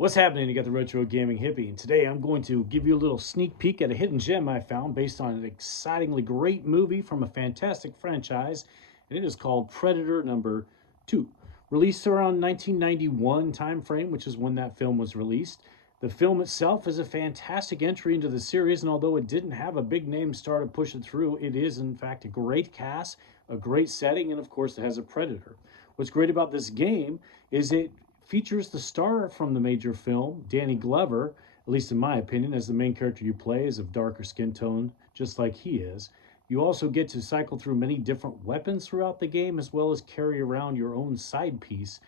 What's happening? You got the Retro Gaming Hippie, and today I'm going to give you a little sneak peek at a hidden gem I found based on an excitingly great movie from a fantastic franchise, and it is called Predator Number 2. Released around 1991 time frame, which is when that film was released. The film itself is a fantastic entry into the series, and although it didn't have a big name star to push it through, it is in fact a great cast, a great setting, and of course it has a Predator. What's great about this game is it features the star from the major film, Danny Glover, at least in my opinion, as the main character you play is of darker skin tone, just like he is. You also get to cycle through many different weapons throughout the game, as well as carry around your own side piece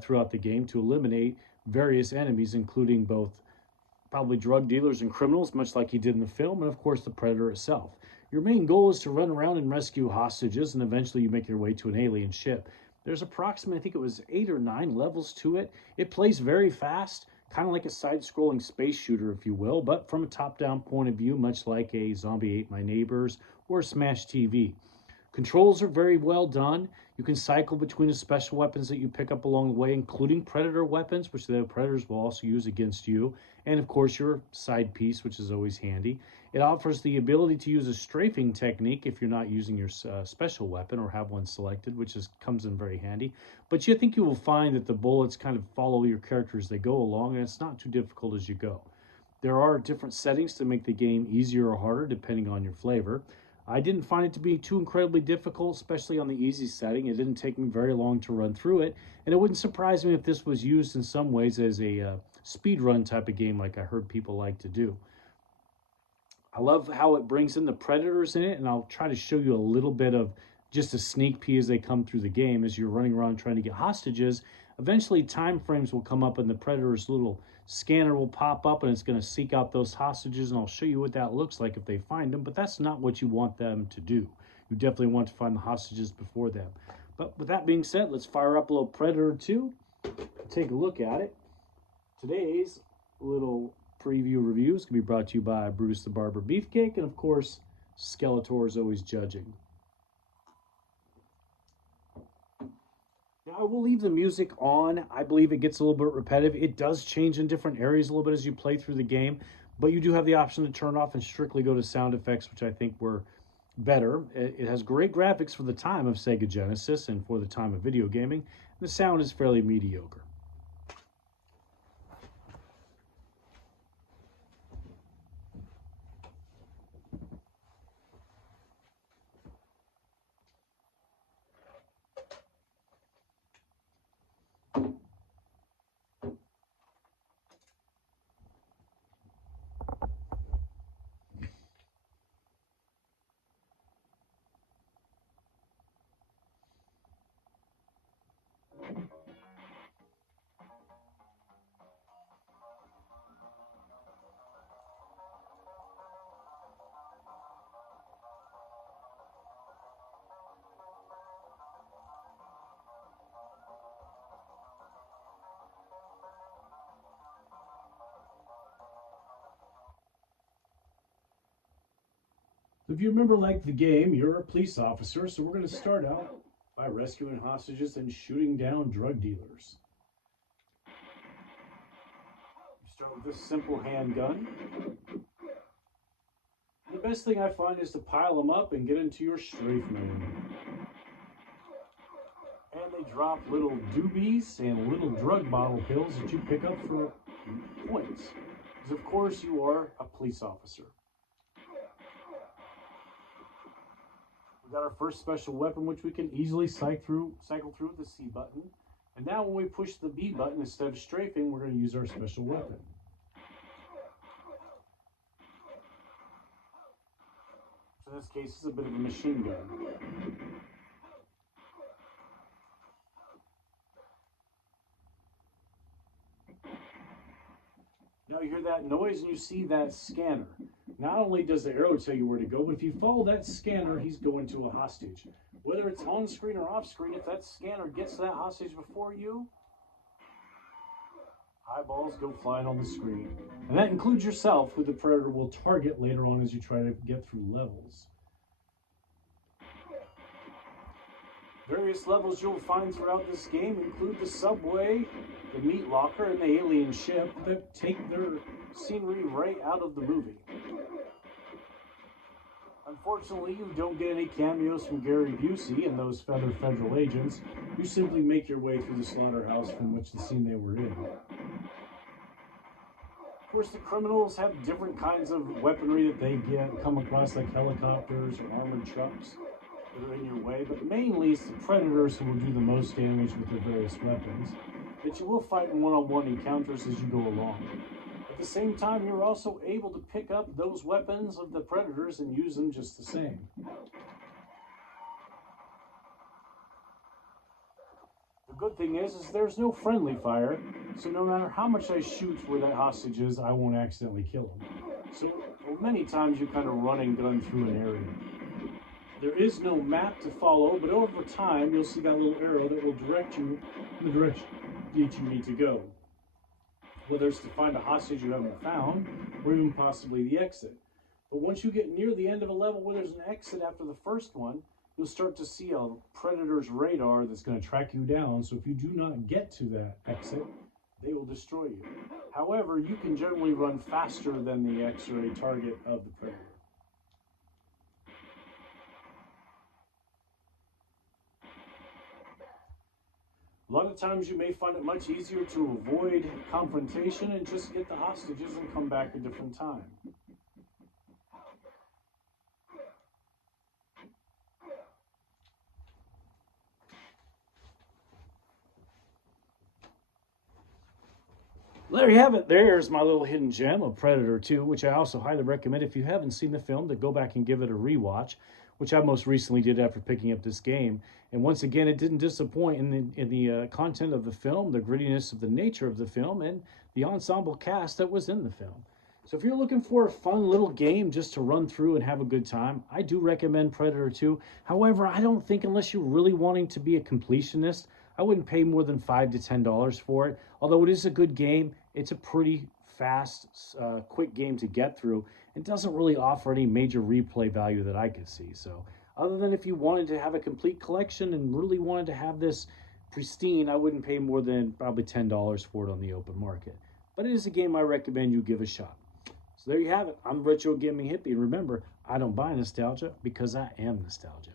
throughout the game to eliminate various enemies, including both probably drug dealers and criminals, much like he did in the film, and of course the Predator itself. Your main goal is to run around and rescue hostages, and eventually you make your way to an alien ship. There's approximately, I think it was 8 or 9 levels to it. It plays very fast, kind of like a side-scrolling space shooter, if you will, but from a top-down point of view, much like a Zombie Ate My Neighbors or Smash TV. Controls are very well done. You can cycle between the special weapons that you pick up along the way, including predator weapons, which the predators will also use against you, and of course your side piece, which is always handy. It offers the ability to use a strafing technique if you're not using your special weapon or have one selected, which comes in very handy. But you think you will find that the bullets kind of follow your character as they go along, and it's not too difficult as you go. There are different settings to make the game easier or harder depending on your flavor. I didn't find it to be too incredibly difficult, especially on the easy setting. It didn't take me very long to run through it, and it wouldn't surprise me if this was used in some ways as a speed run type of game like I heard people like to do. I love how it brings in the predators in it, and I'll try to show you a little bit of just a sneak peek as they come through the game as you're running around trying to get hostages. Eventually, time frames will come up, and the predator's little scanner will pop up, and it's going to seek out those hostages, and I'll show you what that looks like if they find them. But that's not what you want them to do. You definitely want to find the hostages before them. But with that being said, let's fire up a little Predator 2, take a look at it. Today's little preview review is going to be brought to you by Brutus the Barber Beefcake, and of course, Skeletor is always judging. Now, I will leave the music on. I believe it gets a little bit repetitive. It does change in different areas a little bit as you play through the game, but you do have the option to turn it off and strictly go to sound effects, which I think were better. It has great graphics for the time of Sega Genesis and for the time of video gaming. The sound is fairly mediocre. If you remember, like the game, you're a police officer, so we're going to start out by rescuing hostages and shooting down drug dealers. You start with this simple handgun. The best thing I find is to pile them up and get into your strafe mode. And they drop little doobies and little drug bottle pills that you pick up for points. Because of course you are a police officer. We got our first special weapon, which we can easily cycle through with the C button. And now when we push the B button, instead of strafing, we're going to use our special weapon. So in this case, it's a bit of a machine gun. Now you hear that noise and you see that scanner. Not only does the arrow tell you where to go, but if you follow that scanner, he's going to a hostage. Whether it's on screen or off screen, if that scanner gets to that hostage before you, eyeballs go flying on the screen. And that includes yourself, who the predator will target later on as you try to get through levels. Various levels you'll find throughout this game include the subway, the meat locker, and the alien ship that take their scenery right out of the movie. Unfortunately, you don't get any cameos from Gary Busey and those feather federal agents. You simply make your way through the slaughterhouse from which the scene they were in. Of course, the criminals have different kinds of weaponry that they come across, like helicopters or armored trucks that are in your way, but mainly it's the predators who will do the most damage with their various weapons that you will fight in one-on-one encounters as you go along. At the same time, you're also able to pick up those weapons of the predators and use them just the same. The good thing is there's no friendly fire, so no matter how much I shoot where that hostage is, I won't accidentally kill him. So many times you kind of run and gun through an area. There is no map to follow, but over time you'll see that little arrow that will direct you in the direction that you need to go. Whether it's to find a hostage you haven't found, or even possibly the exit. But once you get near the end of a level where there's an exit after the first one, you'll start to see a predator's radar that's going to track you down, so if you do not get to that exit, they will destroy you. However, you can generally run faster than the X-ray target of the predator. A lot of times you may find it much easier to avoid confrontation and just get the hostages and come back a different time. There you have it. There's my little hidden gem of Predator 2, which I also highly recommend if you haven't seen the film to go back and give it a rewatch, which I most recently did after picking up this game. And once again, it didn't disappoint in the content of the film, the grittiness of the nature of the film, and the ensemble cast that was in the film. So if you're looking for a fun little game just to run through and have a good time, I do recommend Predator 2. However, I don't think unless you're really wanting to be a completionist, I wouldn't pay more than $5 to $10 for it. Although it is a good game, it's a pretty fast, quick game to get through. It doesn't really offer any major replay value that I could see. So other than if you wanted to have a complete collection and really wanted to have this pristine, I wouldn't pay more than probably $10 for it on the open market. But it is a game I recommend you give a shot. So there you have it. I'm Retro Gaming Hippie. And remember, I don't buy nostalgia because I am nostalgia.